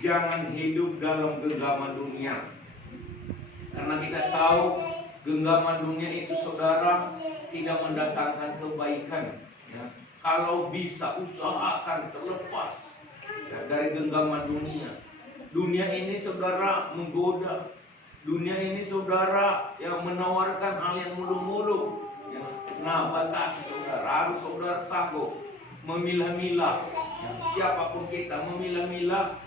Jangan hidup dalam genggaman dunia. Karena kita tahu genggaman dunia itu, saudara, tidak mendatangkan kebaikan. Ya. Kalau bisa, usahakan terlepas dari genggaman dunia. Dunia ini, saudara, menggoda. Dunia ini, saudara, yang menawarkan hal yang muluk-muluk. Ya. Nah, batasi, saudara. Harus saudara sanggup memilah-milah. Ya. Siapapun kita memilah-milah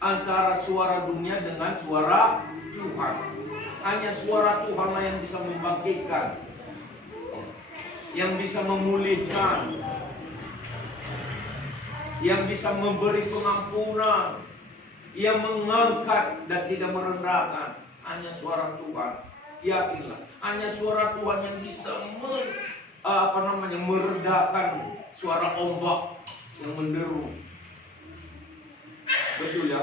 antara suara dunia dengan suara Tuhan. Hanya suara Tuhanlah yang bisa membangkitkan, yang bisa memulihkan, yang bisa memberi pengampunan, yang mengangkat dan tidak merendahkan. Hanya suara Tuhan. Yakinlah, hanya suara Tuhan yang bisa meredakan suara ombak yang menderu. Betul ya?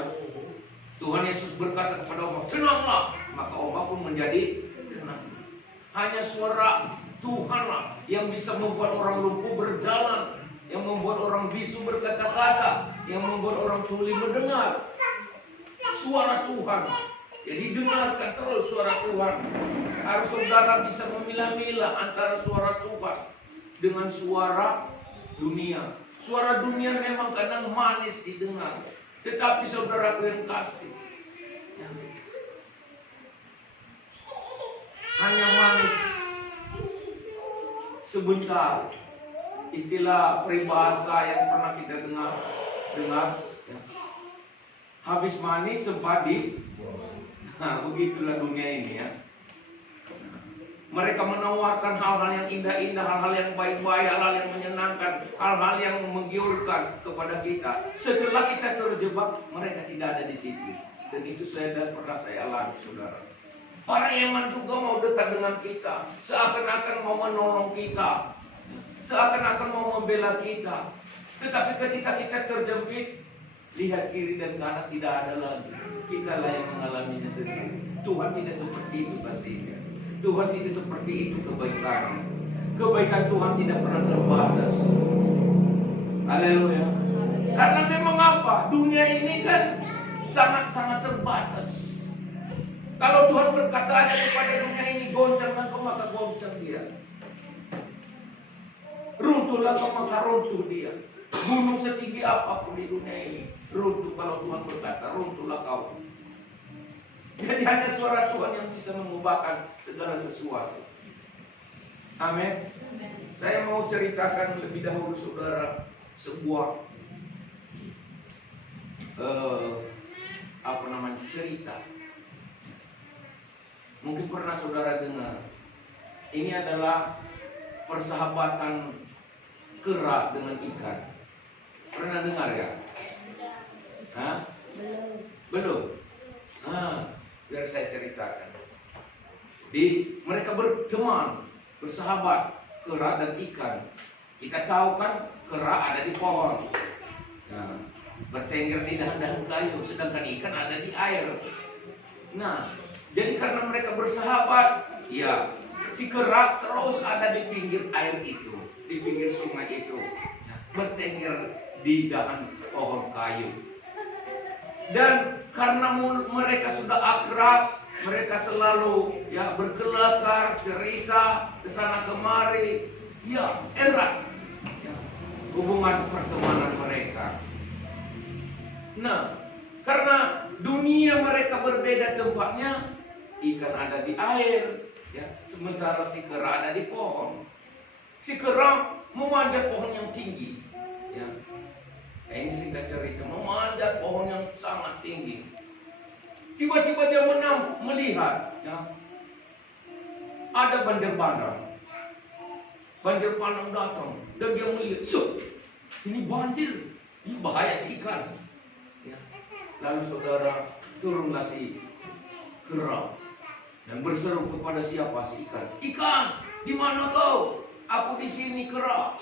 Tuhan Yesus berkata kepada ombak, tenanglah, maka ombak pun menjadi tenang. Hanya suara Tuhanlah yang bisa membuat orang lumpuh berjalan, yang membuat orang bisu berkata-kata, yang membuat orang tuli mendengar. Suara Tuhan. Jadi dengarkan terus suara Tuhan. Harus saudara bisa memilah-milah antara suara Tuhan dengan suara dunia. Suara dunia memang kadang manis didengar, tetapi saudaraku yang kasih, ya, hanya manis sebentar. Istilah peribahasa yang pernah kita dengar, ya. Habis manis sempat di. Nah, begitulah dunia ini ya. Mereka menawarkan hal-hal yang indah-indah, hal-hal yang baik-baik, hal-hal yang menyenangkan, hal-hal yang menggiurkan kepada kita. Setelah kita terjebak, mereka tidak ada di situ. Dan itu pernah saya alami, saudara. Para eman juga mau dekat dengan kita, seakan-akan mau menolong kita, seakan-akan mau membela kita. Tetapi ketika kita terjepit, lihat kiri dan kanan tidak ada lagi. Kitalah yang mengalaminya sendiri. Tuhan tidak seperti itu pastinya. Tuhan tidak seperti itu kebaikannya. Kebaikan Tuhan tidak pernah terbatas. Haleluya. Karena memang apa? Dunia ini kan sangat-sangat terbatas. Kalau Tuhan berkata aja kepada dunia ini, goncang engkau, maka goncang dia. Runtuhlah kau, maka runtuh dia. Gunung setinggi apapun di dunia ini runtuh kalau Tuhan berkata, runtuhlah kau. Jadi hanya suara Tuhan yang bisa mengubahkan segala sesuatu. Amin. Saya mau ceritakan lebih dahulu, saudara, sebuah cerita. Mungkin pernah saudara dengar. Ini adalah persahabatan kera dengan ikan. Pernah dengar ya? Hah? Belum. Biar saya ceritakan. Mereka berteman, bersahabat, kera dan ikan. Kita tahu kan kera ada di pohon, nah, bertengger di dahan-dahan kayu, sedangkan ikan ada di air. Nah, jadi karena mereka bersahabat, ya, si kera terus ada di pinggir air itu, di pinggir sungai itu, bertengger di dahan pohon kayu. Dan karena mereka sudah akrab, mereka selalu ya berkelakar, cerita kesana kemari, ya erat ya, hubungan pertemanan mereka. Nah, karena dunia mereka berbeda tempatnya, ikan ada di air, ya, sementara si kera ada di pohon. Si kera memanjat pohon yang tinggi, ya. Ini singkat cerita, memanjat pohon yang sangat tinggi. Tiba-tiba dia melihat, ya, ada banjir bandang. Banjir bandang datang, dan dia melihat, iya, ini banjir, ini bahaya si ikan. Ya. Lalu saudara, turunlah si kera dan berseru kepada siapa? Si ikan. Ikan, di mana kau? Aku di sini, kera.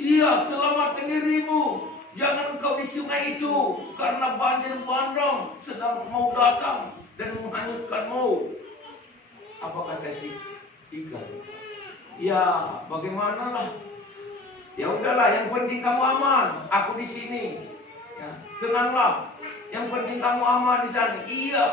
Iya, selamatkan dirimu. Jangan engkau di sungai itu, karena banjir bandang sedang mau datang dan menghanyutkanmu. Apa kata si ikan? Ya, bagaimanalah? Ya udahlah, yang penting kamu aman. Aku di sini. Ya, tenanglah. Yang penting kamu aman di sana. Iya,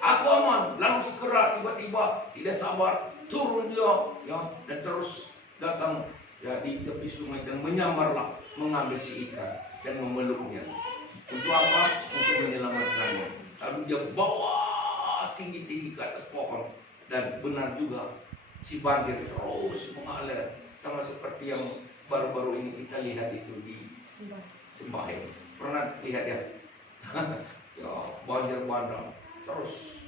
aku aman. Lalu segera tiba-tiba tidak sabar turun dia, ya, dan terus datang ya di tepi sungai dan menyamarlah mengambil si ikan dan memeluknya. Untuk apa? Untuk menyelamatkannya. Lalu dia bawa tinggi-tinggi ke atas pohon. Dan benar juga si banjir terus mengalir, sama seperti yang baru-baru ini kita lihat itu di Sembahyang. Pernah lihat ya? Ya, banjir bandang terus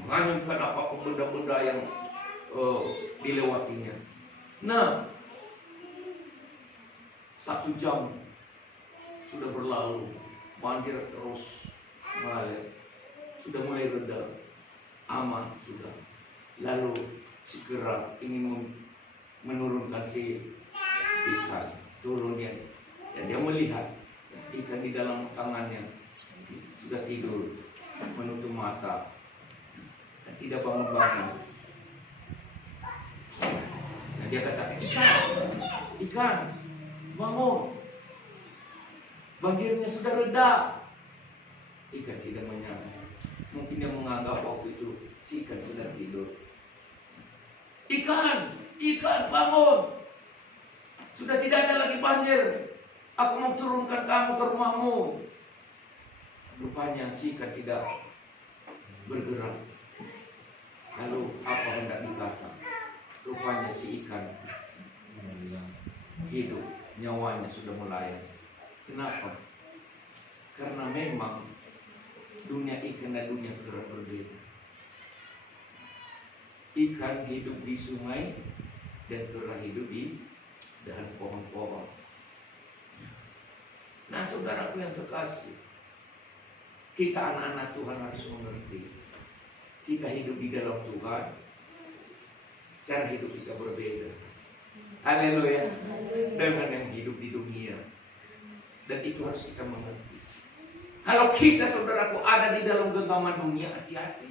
menghanyutkan apapun benda-benda yang dilewatinya. Nah, 1 jam sudah berlalu, banjir terus mengalir, sudah mulai reda, aman sudah. Lalu segera ingin menurunkan si ikan, turun dia, dan dia melihat ikan di dalam tangannya sudah tidur menutup mata dan tidak bangun-bangun. Nah, dia kata, ikan, bangun, banjirnya sudah reda. Ikan tidak menyangka, mungkin dia menganggap waktu itu si ikan sedang tidur. Ikan, bangun, sudah tidak ada lagi banjir. Aku mau turunkan kamu ke rumahmu. Rupanya si ikan tidak bergerak. Lalu apa hendak dikata? Rupanya si ikan hidup, nyawanya sudah melayang. Kenapa? Karena memang dunia ikan dan dunia kera berbeda. Ikan hidup di sungai dan kera hidup di dahan pohon-pohon. Nah, saudaraku yang terkasih, kita anak-anak Tuhan harus mengerti, kita hidup di dalam Tuhan, cara hidup kita berbeda. Haleluya. Dengan yang hidup di dunia. Dan itu harus kita mengerti. Kalau kita, saudaraku, ada di dalam genggaman dunia, hati-hati.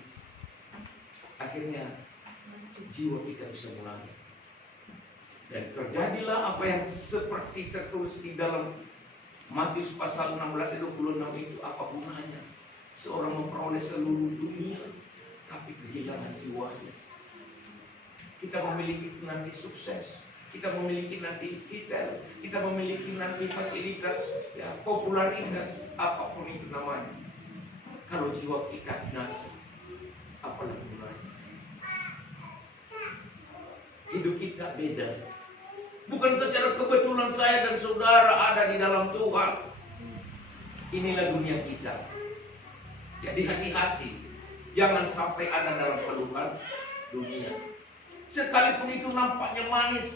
Akhirnya jiwa kita bisa melanggar. Dan terjadilah apa yang seperti tertulis di dalam Matius pasal 16-26 itu. Apa gunanya seorang memperoleh seluruh dunia tapi kehilangan jiwanya? Kita memiliki nanti sukses, kita memiliki nanti titel, kita memiliki nanti fasilitas, ya, popularitas, apapun itu namanya. Kalau jiwa kita binasa, apalah gunanya? Hidup kita beda. Bukan secara kebetulan saya dan saudara ada di dalam Tuhan. Inilah dunia kita. Jadi hati-hati, jangan sampai ada dalam pelukan dunia. Sekalipun itu nampaknya manis,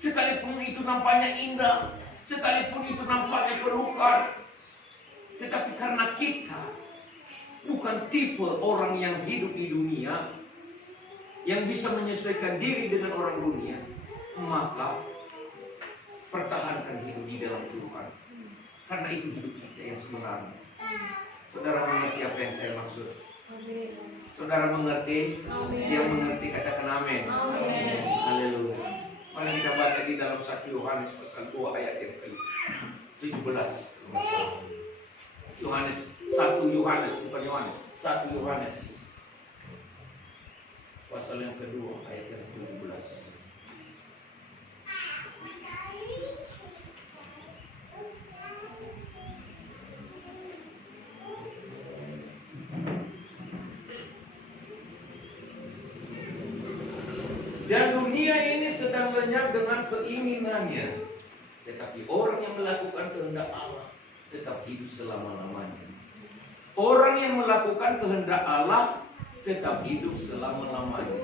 sekalipun itu nampaknya indah, sekalipun itu nampaknya pelukan, tetapi karena kita bukan tipe orang yang hidup di dunia, yang bisa menyesuaikan diri dengan orang dunia, maka pertahankan hidup di dalam Tuhan. Karena itu hidup kita yang sebenarnya. Saudara mengerti apa yang saya maksud? Saudara mengerti? Yang mengerti katakan amin. Haleluya. Mari kita baca di dalam 1 Yohanes pasal 2 ayat yang ke-17. Yohanes, 1 Yohanes, bukan Yohanes, 1 Yohanes pasal yang kedua ayat yang ke-17. Dan dunia ini sedang lenyap dengan keinginannya, tetapi orang yang melakukan kehendak Allah tetap hidup selama-lamanya. Orang yang melakukan kehendak Allah tetap hidup selama-lamanya.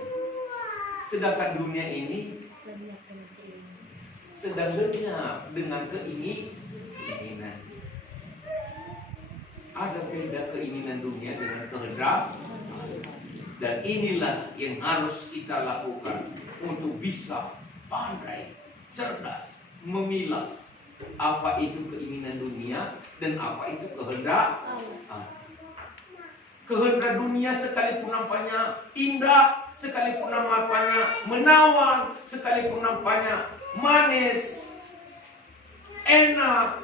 Sedangkan dunia ini sedang lenyap dengan keinginan. Ada beda keinginan dunia dengan kehendak. Dan inilah yang harus kita lakukan untuk bisa pandai, cerdas, memilah apa itu keinginan dunia dan apa itu kehendak Allah. Kehendak dunia sekalipun nampaknya indah, sekalipun nampaknya menawan, sekalipun nampaknya manis, enak,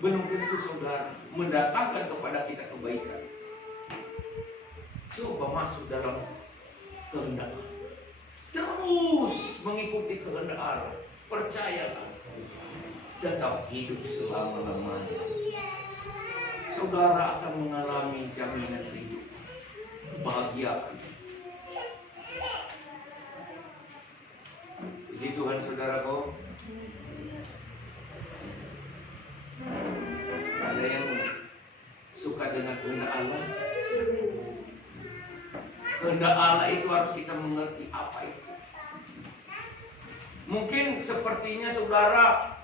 belum tentu saudara mendatangkan kepada kita kebaikan. Coba masuk dalam kehendak Allah. Terus mengikuti kehendak Allah. Percayalah. Tetap hidup selama-lamanya. Saudara akan mengalami jaminan hidup. Kebahagiaan. Puji Tuhan saudaraku. Ada yang suka dengan kehendak Allah. Kehendak Allah itu harus kita mengerti apa itu. Mungkin sepertinya saudara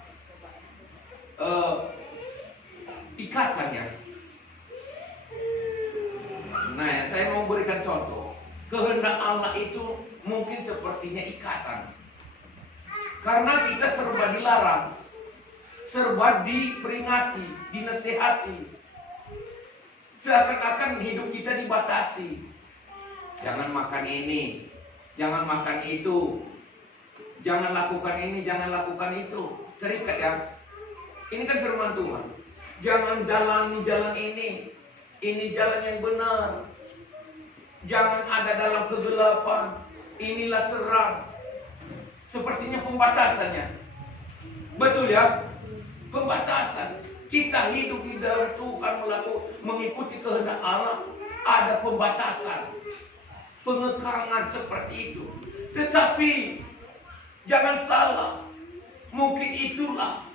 ikatannya. Nah, saya mau berikan contoh. Kehendak Allah itu mungkin sepertinya ikatan. Karena kita serba dilarang, serba diperingati, dinasehati. Seakan-akan hidup kita dibatasi. Jangan makan ini, jangan makan itu, jangan lakukan ini, jangan lakukan itu. Terikat ya. Ini kan firman Tuhan. Jangan jalani jalan ini jalan yang benar. Jangan ada dalam kegelapan, inilah terang. Sepertinya pembatasannya. Betul ya? Pembatasan. Kita hidup di dalam Tuhan, mengikuti kehendak Allah, ada pembatasan, pengekangan seperti itu. Tetapi jangan salah, mungkin itulah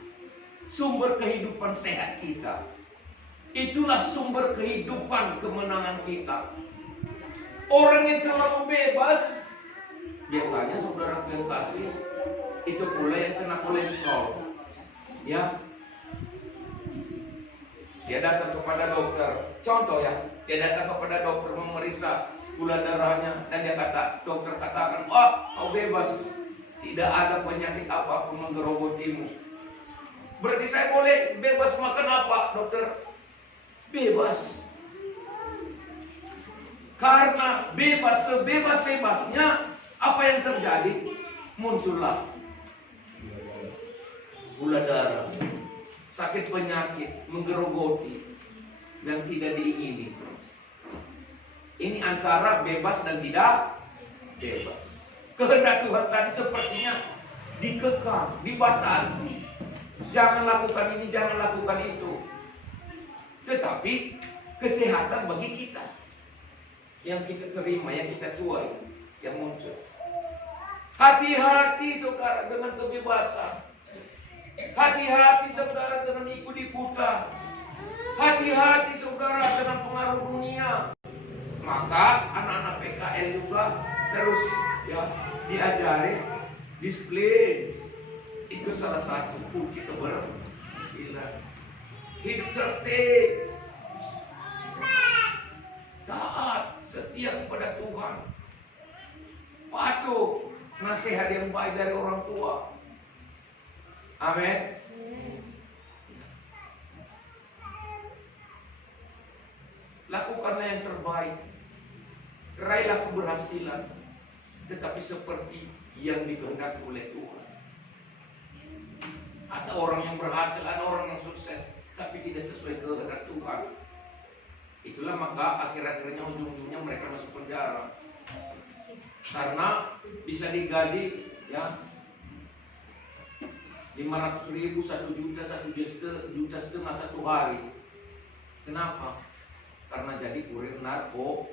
sumber kehidupan sehat kita. Itulah sumber kehidupan kemenangan kita. Orang yang terlalu bebas, biasanya saudara yang kasih, itu pula yang kena kolesterol. Ya, dia datang kepada dokter. Contoh ya, dia datang kepada dokter memeriksa gula darahnya, dan dia dokter katakan, kau bebas, tidak ada penyakit apapun menggerogotimu. Berarti saya boleh bebas makan apa, dokter? Bebas. Karena bebas, sebebas-bebasnya, apa yang terjadi? Muncullah gula darah, sakit penyakit, menggerogoti, dan tidak diingini. Ini antara bebas dan tidak bebas. Kehendak Tuhan tadi sepertinya dikekang, dibatasi. Jangan lakukan ini, jangan lakukan itu. Tetapi kesehatan bagi kita, yang kita terima, yang kita tuai, yang muncul. Hati-hati saudara dengan kebebasan. Hati-hati saudara dengan ikut-ikutan. Hati-hati saudara dengan pengaruh dunia. Maka anak-anak PKL juga terus ya diajari disiplin. Itu salah satu kunci keberhasilan. Hidup tertib, taat, setia kepada Tuhan, patuh, nasihat yang baik dari orang tua. Amin. Lakukanlah yang terbaik, raihlah keberhasilan, tetapi seperti yang dikehendaki oleh Tuhan. Ada orang yang berhasil, ada orang yang sukses, tapi tidak sesuai kehendak Tuhan. Itulah maka akhir-akhirnya ujung-ujungnya mereka masuk penjara. Karena bisa digaji ya 500.000, 1 juta, 1,5 juta satu hari. Kenapa? Karena jadi kurir narkoba.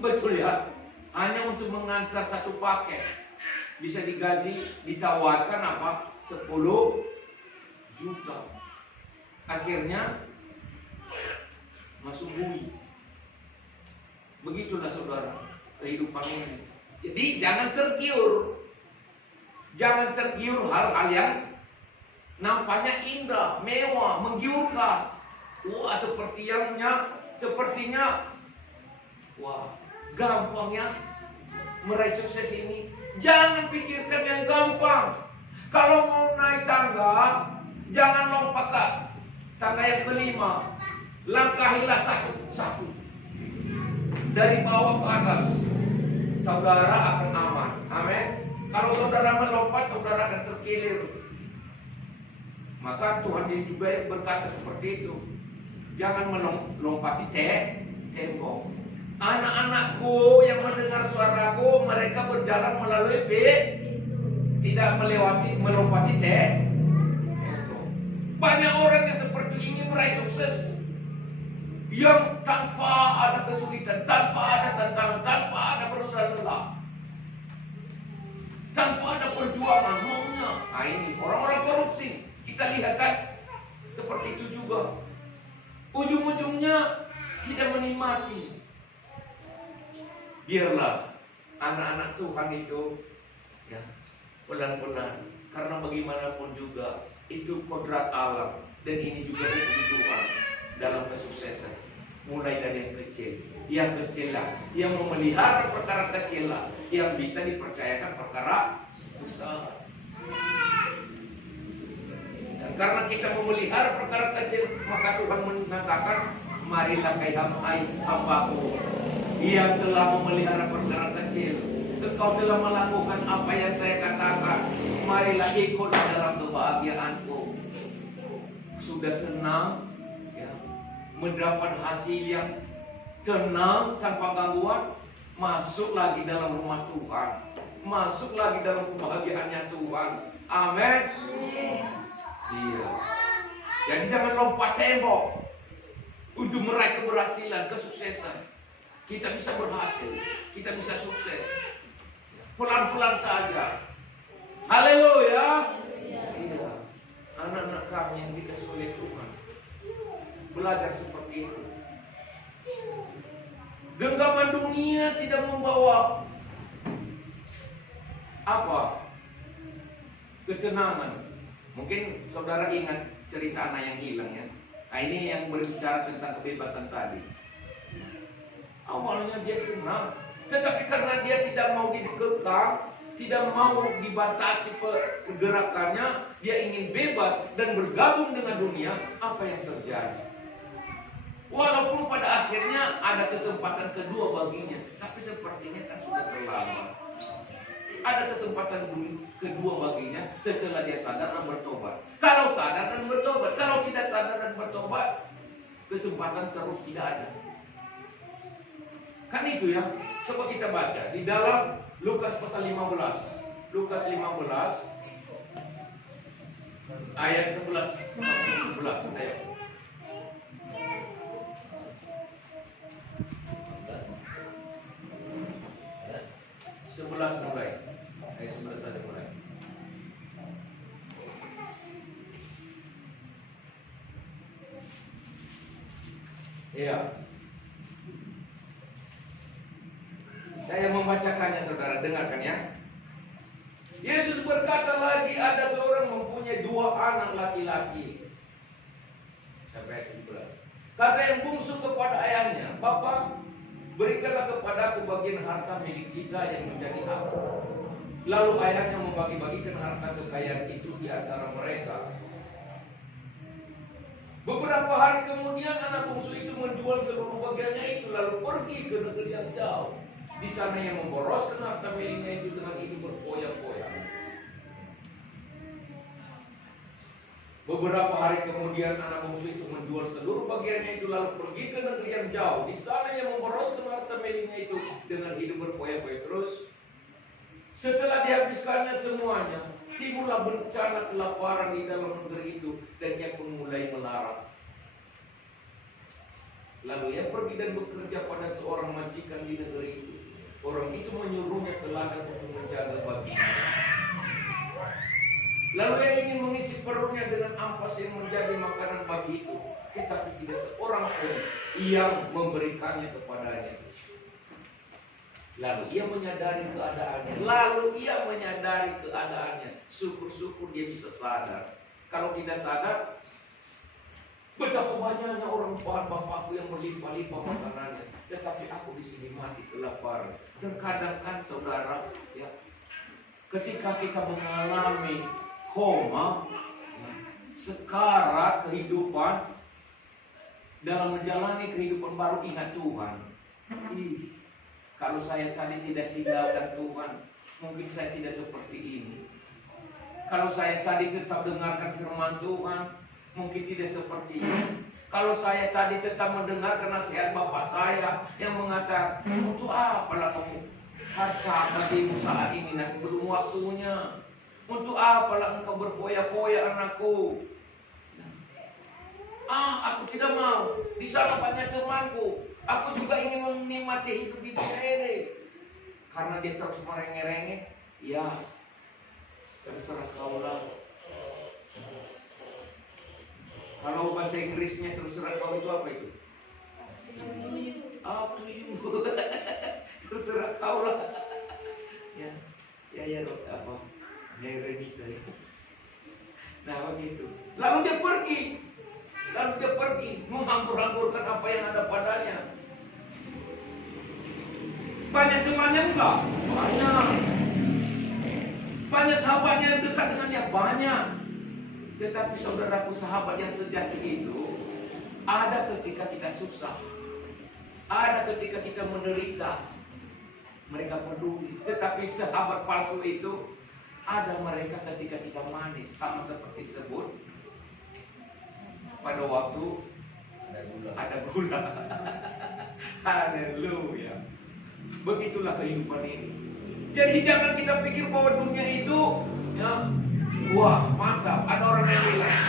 Betul ya? Hanya untuk mengantar satu paket bisa digaji, ditawarkan apa? 10 juta. Akhirnya masuk bui. Begitulah saudara kehidupan ini. Jadi jangan tergiur. Jangan tergiur hal-hal yang nampaknya indah, mewah, menggiurkan. Wah, sepertinya wah, gampangnya meraih sukses ini. Jangan pikirkan yang gampang. Kalau mau naik tangga, jangan lompat ke tangga yang kelima. Langkahilah satu-satu dari bawah ke atas. Saudara akan aman. Amin. Kalau saudara melompat, saudara akan terkilir. Maka Tuhan juga berkata seperti itu. Jangan melompati tembok. Anak-anakku yang mendengar suaraku, mereka berjalan melalui tidak melompati tembok. Banyak orang yang seperti ingin meraih sukses, yang tanpa ada kesulitan, tanpa ada tantangan, tanpa ada lelah, tanpa ada perjuangan, maunya. Nah ini orang-orang korupsi, kita lihat kan, seperti itu juga. Ujung-ujungnya tidak menikmati. Biarlah anak-anak Tuhan itu ya pelan-pelan, karena bagaimanapun juga itu kodrat alam, dan ini juga kehidupan dalam kesuksesan. Mulai dari yang kecil lah, yang memelihara perkara kecil lah, yang bisa dipercayakan perkara besar. Dan karena kita memelihara perkara kecil, maka Tuhan mengatakan, marilah hai hambaku yang telah memelihara perkara kecil, engkau telah melakukan apa yang saya katakan, marilah ikutlah dalam kebahagiaanku. Sudah senang mendapat hasil yang tenang tanpa gangguan, masuk lagi dalam rumah Tuhan, masuk lagi dalam kebahagiaannya Tuhan. Amin. Iya. Jadi jangan lompat tembok untuk meraih keberhasilan, kesuksesan. Kita bisa berhasil, kita bisa sukses. Pelan-pelan saja. Haleluya. Iya. Anak-anak kami yang dikasih oleh Tuhan, belajar seperti itu. Genggaman dunia tidak membawa apa? Ketenangan. Mungkin saudara ingat cerita anak yang hilang ya. Nah, ini yang berbicara tentang kebebasan tadi. Awalnya dia senang, tetapi karena dia tidak mau dikekang, tidak mau dibatasi pergerakannya, dia ingin bebas dan bergabung dengan dunia. Apa yang terjadi? Walaupun pada akhirnya ada kesempatan kedua baginya, tapi sepertinya kan sudah terlambat. Ada kesempatan kedua baginya setelah dia sadar dan bertobat. Kalau sadar dan bertobat, kalau tidak sadar dan bertobat, kesempatan terus tidak ada. Kan itu ya. Coba kita baca di dalam Lukas pasal 15. Lukas 15 ayat 11 sampai 11. Ayo. Mulai. Ayat 11 saja mulai. Iya. Saya membacakannya, saudara dengarkan ya. Yesus berkata lagi, ada seorang mempunyai 2 anak laki-laki. Sampai 17. Kata yang bungsu kepada ayahnya, Bapa, berikanlah kepadaku bagian harta milik kita yang menjadi hak. Lalu ayahnya membagi-bagikan harta kekayaan itu di antara mereka. Beberapa hari kemudian anak bungsu itu menjual seluruh bagiannya itu, lalu pergi ke negeri yang jauh. Di sana ia memboroskan harta miliknya itu dengan hidup berfoya-foya. Beberapa hari kemudian anak bungsu itu menjual seluruh bagiannya itu, lalu pergi ke negeri yang jauh. Di sana ia memboroskan harta miliknya itu dengan hidup berfoya-foya terus. Setelah dihabiskannya semuanya, timbullah bencana kelaparan di dalam negeri itu, dan ia pun mulai melarat. Lalu ia pergi dan bekerja pada seorang majikan di negeri itu. Orang itu menyuruhnya ke ladang untuk menjaga baginya. Lalu ia ingin mengisi perutnya dengan ampas yang menjadi makanan bagi itu, tetapi tidak seorang pun yang memberikannya kepadanya. Lalu ia menyadari keadaannya. Syukur-syukur dia bisa sadar. Kalau tidak sadar, betapa banyaknya orang Tuhan bapakku yang berlimpah-limpah makanannya, tetapi aku di sini mati kelaparan. Terkadang kan saudara, ya, ketika kita mengalami koma, ya, sekarat kehidupan, dalam menjalani kehidupan baru ingat Tuhan. Kalau saya tadi tidak tinggalkan Tuhan, mungkin saya tidak seperti ini. Kalau saya tadi tetap dengarkan firman Tuhan, mungkin tidak seperti ini. Kalau saya tadi tetap mendengarkan nasihat Bapak saya yang mengatakan, untuk apalah kamu harta bagimu saat ini, nanti belum waktunya. Untuk apalah engkau berfoya-foya anakku. Aku tidak mau. Di sana banyak temanku. Aku juga ingin menikmati hidup di dunia ini. Karena dia terus merengek-rengek. Ya, terserah kaulah. Kalau bahasa Inggrisnya terserah kau itu apa itu? Up to you. Terserah kaulah. Ya, apa? Nerenita. Nah, begitu. Lalu dia pergi menghambur-hamburkan apa yang ada padanya. Banyak temannya enggak? Banyak. Banyak sahabatnya yang dekat dengannya? Banyak. Tetapi saudaraku, sahabat yang sejati itu ada ketika kita susah, ada ketika kita menderita, mereka peduli. Tetapi sahabat palsu itu ada mereka ketika kita manis, sama seperti sebut pada waktu ada gula. Haleluya. Begitulah kehidupan ini. Jadi jangan kita pikir bahwa dunia itu ya, wah mantap. Ada orang yang bilang,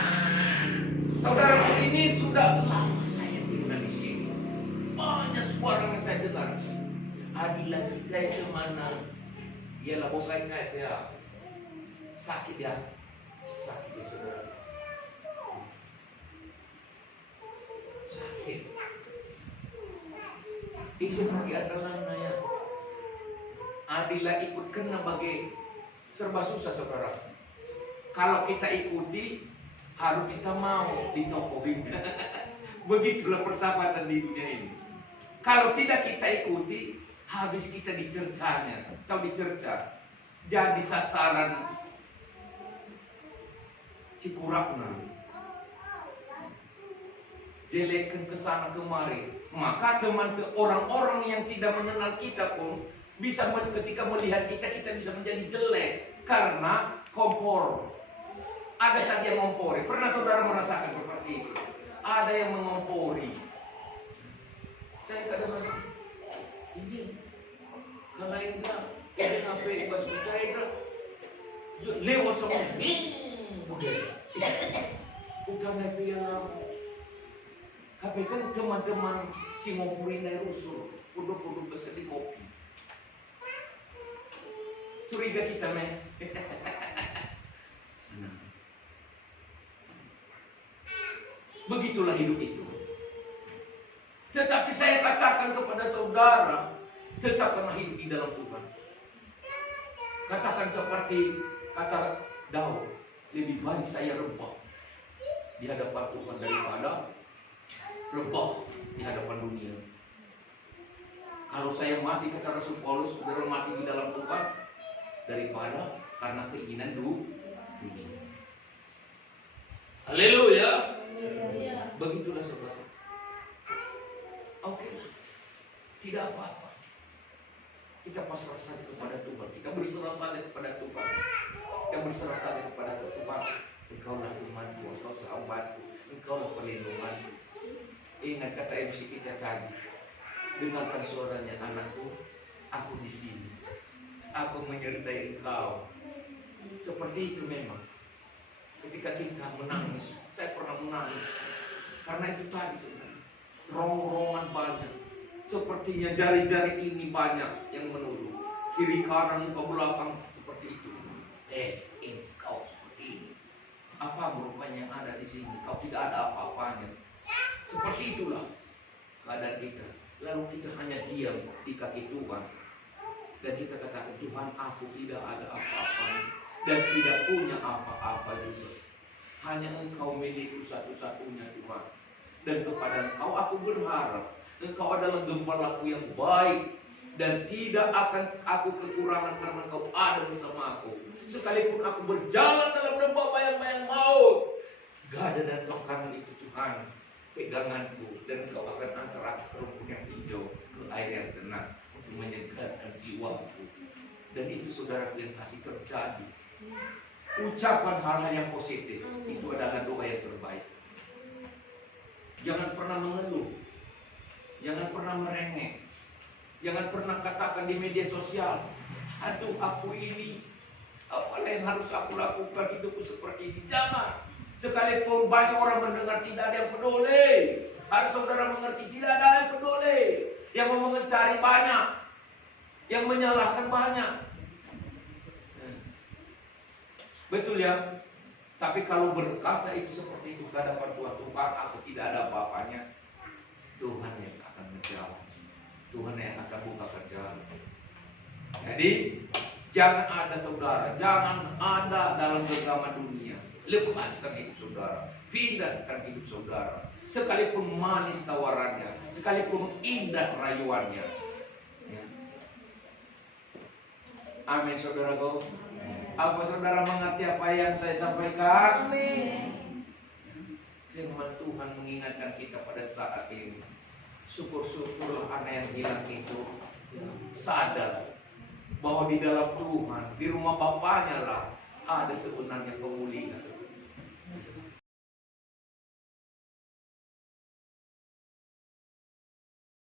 saudara ini sudah lama saya tinggal di sini. Banyak suara yang saya dengar. Adilah kita itu mana? Ialah bos saya ya. Sakit ya saudara. Sakit. Isi pergi adalah naya. Adilah ikut kena bagi serba susah saudara. Kalau kita ikuti, harus kita mau ditokohin. Begitulah persahabatan di dunia ini. Kalau tidak kita ikuti, habis kita dicercanya. Tahu dicerca? Jadi sasaran Cikurapna, jelekan ke sana kemari. Maka orang-orang yang tidak mengenal kita pun bisa ketika melihat kita bisa menjadi jelek karena kompor. Ada tadi yang mengompori. Pernah saudara merasakan seperti itu? Ada yang mengompori. Saya kadang-kadang ini kalau enggak sampai bas kita lewat semua. Bukan yang HP kan teman-teman si ngomporin dari rusuh, puduk-puduk besar di kopi. Curiga kita men. Begitulah hidup itu. Tetapi saya katakan kepada saudara, tetaplah hidup di dalam Tuhan. Katakan seperti kata Daud, lebih baik saya rebah di hadapan Tuhan daripada rebah di hadapan dunia. Kalau saya mati, kata Rasul Paulus, saudara mati di dalam Tuhan daripada karena keinginan dunia. Haleluya. Begitulah saudara. Oke, tidak apa-apa. Kita pasrah saja kepada Tuhan. Kita berserah saja kepada Tuhan. Kita berserah saja kepada Tuhan. Engkaulah Tuhanku, Engkau sahabatku, Engkaulah perlindunganku. Ingat kata MC kita tadi. Dengarkan suaranya, anakku. Aku di sini. Aku menyertai engkau. Seperti itu memang. Ketika kita menangis, saya pernah menangis. Karena itu tadi sebenarnya. Rong-rongan banyak. Sepertinya jari-jari ini banyak yang menuduh. Kiri kanan muka belakang seperti itu. Engkau seperti ini. Apa rupanya yang ada di sini? Kau tidak ada apa-apanya. Seperti itulah keadaan kita. Lalu kita hanya diam di kaki Tuhan. Dan kita katakan, Tuhan, aku tidak ada apa-apanya. Dan tidak punya apa-apa juga. Hanya Engkau milikku satu-satunya Tuhan. Dan kepada Engkau aku berharap. Engkau adalah gembalaku yang baik. Dan tidak akan aku kekurangan karena Engkau ada bersama aku. Sekalipun aku berjalan dalam lembah bayang-bayang maut, gada dan tokan itu Tuhan peganganku. Dan Engkau akan antar aku ke rumput yang hijau, ke air yang tenang, untuk menyegarkan jiwaku. Dan itu saudara yang kasih terjadi. Ucapan hal-hal yang positif itu adalah doa yang terbaik. Jangan pernah mengeluh, jangan pernah merengek, jangan pernah katakan di media sosial, aduh aku ini, apa yang harus aku lakukan, hidupku seperti ini. Jangan. Sekalipun banyak orang mendengar, tidak ada yang peduli. Harus saudara mengerti, tidak ada yang peduli. Yang mengomentari banyak, yang menyalahkan banyak. Betul ya? Tapi kalau berkata itu seperti itu ke hadapan Tuhan, aku tidak ada apa-apanya, Tuhan yang akan menjawab. Tuhan yang akan bukakan jalan. Jadi jangan ada saudara, jangan ada dalam genggaman dunia. Lepaskan hidup saudara, pindahkan hidup saudara. Sekalipun manis tawarannya, sekalipun indah rayuannya. Ya. Amin saudaraku. Apa saudara mengerti apa yang saya sampaikan? Amin. Firman Tuhan mengingatkan kita pada saat ini. Syukur-syukurlah anak yang hilang itu sadar bahwa di dalam Tuhan, di rumah Bapaknya lah ada sebenarnya pemulihan.